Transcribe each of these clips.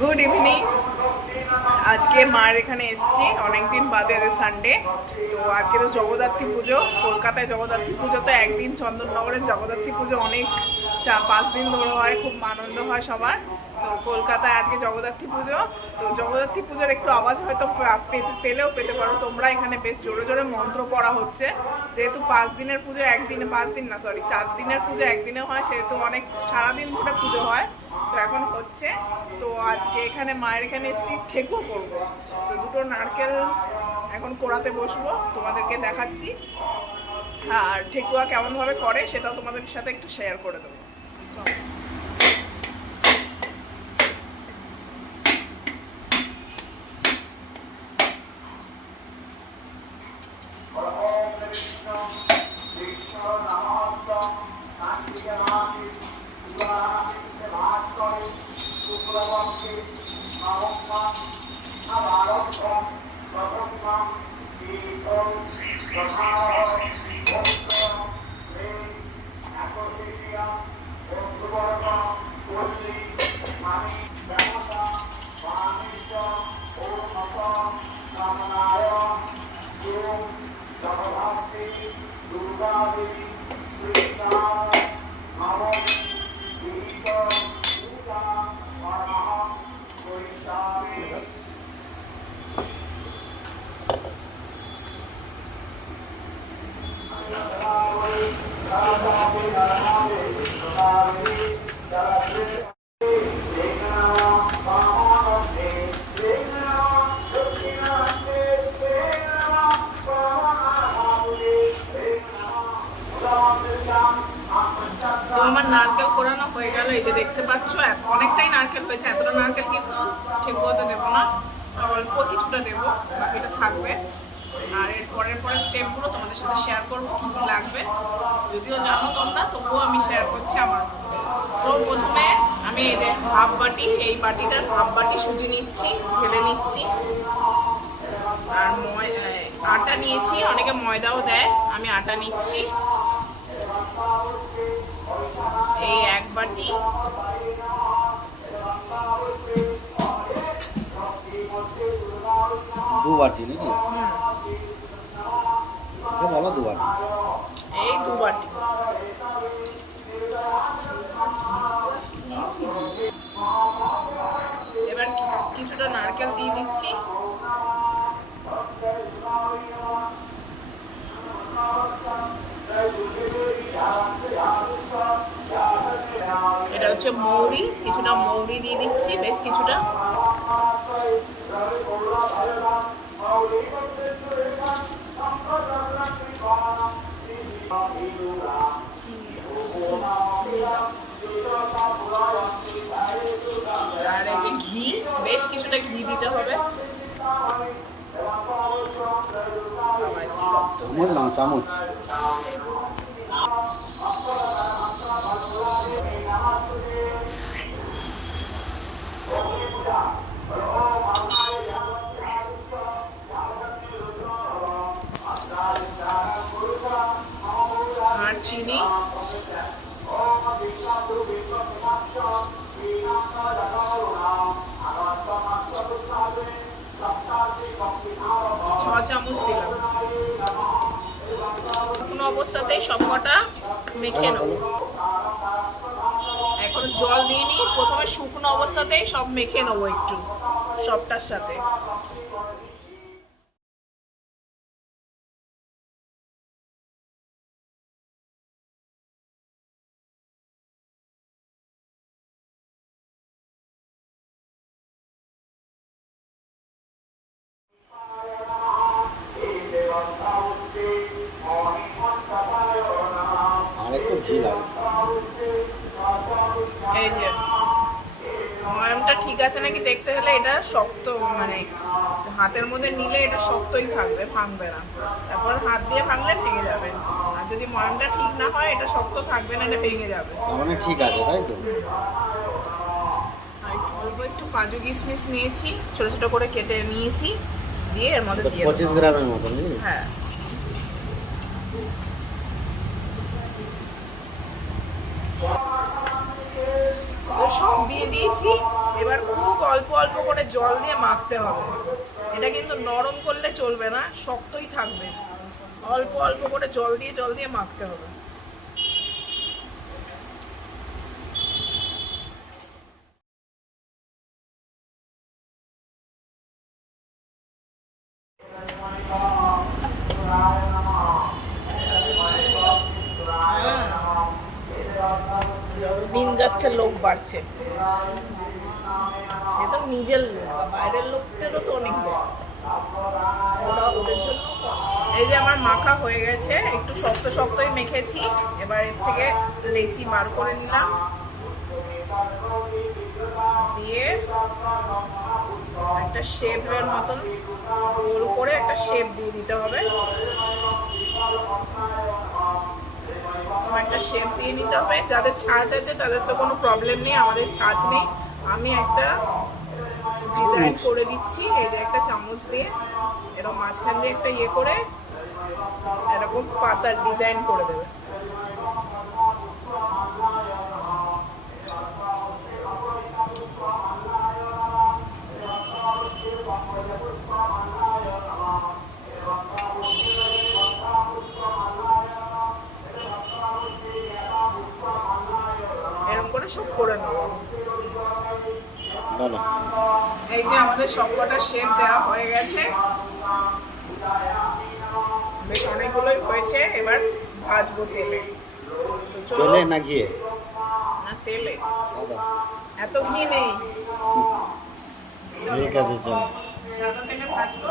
Good evening. আজকে মায়ের এখানে এসেছি অনেকদিন বাদে, সানডে। তো আজকে তো জগদ্ধাত্রী পুজো, কলকাতায় জগদ্ধাত্রী পুজো তো একদিন, চন্দননগরের জগদ্ধাত্রী পুজো অনেক 4-5 দিন ধরে হয়, খুব আনন্দ হয় সবার। তো কলকাতায় আজকে জগদ্ধাত্রী পুজো। তো জগদ্ধাত্রী পুজোর একটু আওয়াজ হয়তো পেলেও পেতে পারো তোমরা। এখানে বেশ জোরে জোরে মন্ত্র পড়া হচ্ছে, যেহেতু 5 দিনের পুজো একদিনে, 5 দিন না সরি 4 দিনের পুজো একদিনে হয়, সেহেতু অনেক সারাদিন ধরে পুজো হয়। তো এখন হচ্ছে, তো আজকে এখানে মায়ের এখানে এসেছি ঠেকুয়া করবো। তো দুটো নারকেল এখন কোড়াতে বসবো, তোমাদেরকে দেখাচ্ছি। আর ঠেকুয়া কেমনভাবে করে সেটাও তোমাদের সাথে একটু শেয়ার করে দেবো। তো আমার নারকেল কোরানো হয়ে গেল, এই যে দেখতে পাচ্ছ অনেকটাই নারকেল হয়েছে। এতটা নারকেল কিন্তু ঠেকুয়াতে দেবো না, অল্প কিছুটা দেবো, বাকিটা থাকবে। আর এর পরের স্টেপগুলো তোমাদের সাথে শেয়ার করবো, কী কী লাগবে যদিও জানো তোমরা, তবুও আমি শেয়ার করছি আমার। তো প্রথমে আমি এই যে হাফ বাটি, এই বাটিটার হাফ বাটি সুজি নিচ্ছি, ঢেলে নিচ্ছি। আর আটা নিয়েছি, অনেকে ময়দাও দেয়, আমি আটা নিচ্ছি। এই এক বাটি, দু বাটি নাকি? বলো দু বাটি। এই দু বাটি। এবার কিছুটা নারকেল দিয়ে দিচ্ছি। এটা হচ্ছে মৌরি, কিছুটা মৌরি দিয়ে দিচ্ছি, বেশ কিছুটা। আর এই যে ঘি, বেশ কিছুটা ঘি দিতে হবে। চামচ। আর চিনি, চামচ দিলাম। কোনো অবস্থাতেই সবকটা মেখে নেব। এখন জল দিয়ে নিই, প্রথমে শুকনো অবস্থাতেই সব মেখে নেবো একটু সবটার সাথে। এই যে ময়ামটা ঠিক আছে নাকি দেখতে হলে এটা শক্ত, মানে হাতের মধ্যে নিলে এটা শক্তই থাকবে, ভাঙবে না। তারপর হাত দিয়ে ভাঙলে ভেঙে যাবে। আর যদি ময়ামটা ঠিক না হয় এটা শক্ত থাকবে না, এটা ভেঙে যাবে। মানে ঠিক আছে, তাই তো। আর একটু কাজু কিশমিশ নিয়েছি, ছোট ছোট করে কেটে নিয়েছি, দিয়ে এর মধ্যে দিয়ে 25 গ্রামের মতন। হ্যাঁ, সব দিয়ে দিয়েছি। এবার খুব অল্প করে জল দিয়ে মাখতে হবে। এটা কিন্তু নরম করলে চলবে না, শক্তই থাকবে। অল্প অল্প করে জল দিয়ে মাখতে হবে। দিন যাচ্ছে লোক বাড়ছে, সে তো নিজের লোক, বাইরের লোকদেরও তো অনেক দেয়, ওরা ওদের জন্য। এই যে আমার মাখা হয়ে গেছে, একটু শক্ত শক্তই মেখেছি। এবার এর থেকে লেচি বার করে নিলাম, দিয়ে একটা শেপের মতন গোল করে একটা শেপ দিয়ে দিতে হবে। একটা শেপ দিয়ে নিতে হবে। যাদের ছাঁচ আছে তাদের তো কোনো প্রবলেম নেই, আমাদের ছাঁচ নেই। আমি একটা ডিজাইন করে দিচ্ছি, এই যে একটা চামচ দিয়ে এরকম মাঝখান দিয়ে একটা ইয়ে করে এরকম পাতার ডিজাইন করে দেবে। এরকম করে সব করে নেবো। এই যে আমাদের সবকটা শেপ দেওয়া হয়ে গেছে, বেশ অনেকগুলোই হয়েছে। এবার ভাজবো তেলে। তেলে না ঘিয়ে? না তেলে, সাদা। এত ঘি নেই। ঠিক আছে, চলো। সাদা তেলে ভাজবো।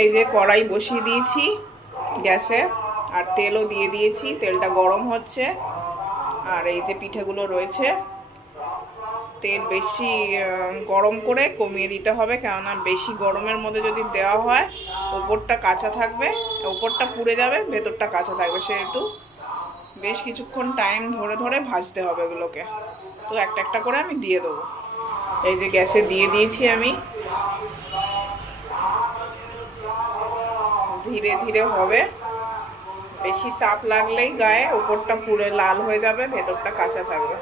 এই যে কড়াই বসিয়ে দিয়েছি গ্যাসে, আর তেলও দিয়ে দিয়েছি, তেলটা গরম হচ্ছে। আর এই যে পিঠেগুলো রয়েছে, তেল বেশি গরম করে কমিয়ে দিতে হবে, কেননা বেশি গরমের মধ্যে যদি দেওয়া হয় ওপরটা কাঁচা থাকবে, ওপরটা পুড়ে যাবে, ভেতরটা কাঁচা থাকবে। সেহেতু বেশ কিছুক্ষণ টাইম ধরে ধরে ভাজতে হবে এগুলোকে। তো একটা একটা করে আমি দিয়ে দেবো। এই যে গ্যাসে দিয়ে দিয়েছি আমি, ধীরে ধীরে হবে। বেশি তাপ লাগলেই গায়ে ওপরটা পুড়ে লাল হয়ে যাবে, ভেতরটা কাঁচা থাকবে।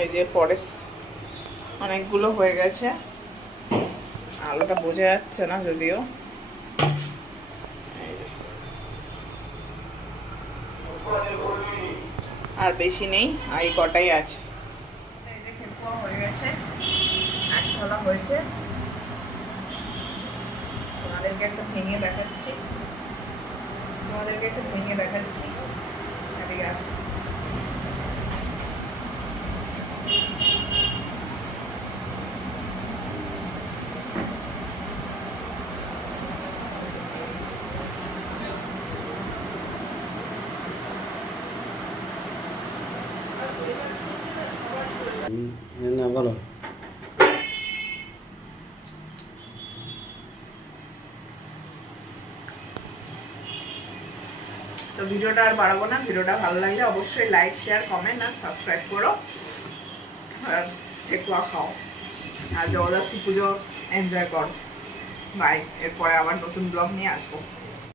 এই যে পরে অনেকগুলো হয়ে গেছে, আলোটা বোঝা যাচ্ছে না যদিও। আর বেশি নেই, আর এই কটাই আছে। এই যে ঠেকুয়া হয়ে গেছে, এক থালা হয়েছে। তোমাদেরকে একটা ভেঙে দেখাচ্ছি, এদিকে আসো। না, বলো। তো ভিডিওটা আর বাড়াবো না। ভিডিওটা ভালো লাগলে অবশ্যই লাইক, শেয়ার, কমেন্ট আর সাবস্ক্রাইব করো। আর ঠেকুয়া খাও, আর জগদ্ধাত্রী পুজো এনজয় করো। বাই। এরপরে আবার নতুন ব্লগ নিয়ে আসবো।